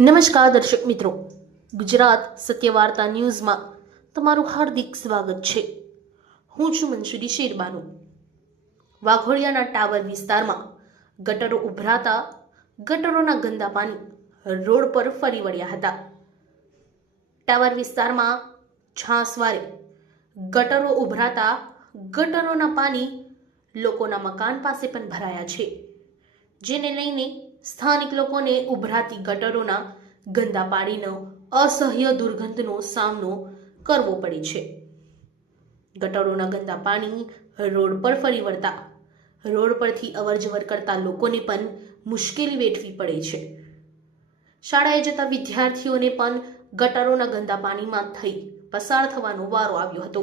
નમસ્કાર દર્શક મિત્રો, ગુજરાત સત્યવાર્તા ન્યૂઝમાં તમારું હાર્દિક સ્વાગત છે. હું છું મંસૂરી શેરબાનુ. વાઘોડિયાના ટાવર વિસ્તારમાં ગટરો ઉભરાતા ગટરોના ગંદા પાણી રોડ પર ફરી વળ્યા હતા. ટાવર વિસ્તારમાં છાસવારે ગટરો ઉભરાતા ગટરોના પાણી લોકોના મકાન પાસે પણ ભરાયા છે, જેને લઈને સ્થાનિક લોકોને ઉભરાતી ગટરોના ગંદા પાણીનો અસહ્ય દુર્ગંધનો સામનો કરવો પડે છે. ગટરોના ગંદા પાણી રોડ પર ફરી વળતા રોડ પરથી અવરજવર કરતા લોકોને પણ મુશ્કેલી વેઠવી પડે છે. શાળાએ જતા વિદ્યાર્થીઓને પણ ગટરોના ગંદા પાણીમાં થઈ પસાર થવાનો વારો આવ્યો હતો.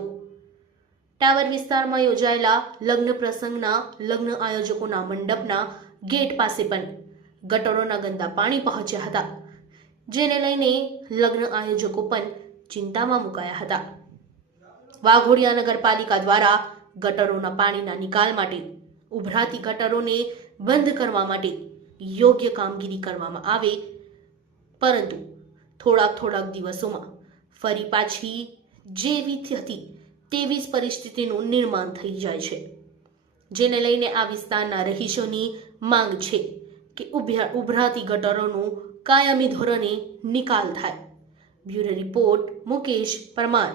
ટાવર વિસ્તારમાં યોજાયેલા લગ્ન પ્રસંગના લગ્ન આયોજકોના મંડપના ગેટ પાસે પણ ગટરોના ગંદા પાણી પહોંચ્યા હતા, જેને લઈને લગ્ન આયોજકો પણ ચિંતામાં મુકાયા હતા. વાઘોડિયા નગરપાલિકા દ્વારા ગટરોના પાણીના નિકાલ માટે ઉભરાતી ગટરોને બંધ કરવા માટે યોગ્ય કામગીરી કરવામાં આવે, પરંતુ થોડાક દિવસોમાં ફરી પાછી જેવી હતી તેવી જ પરિસ્થિતિનું નિર્માણ થઈ જાય છે, જેને લઈને આ વિસ્તારના રહીશોની માંગ છે કે ઉભરાતી ગટરોનું કાયમી ધોરણે નિકાલ થાય. Bureau report Mukesh Parmar.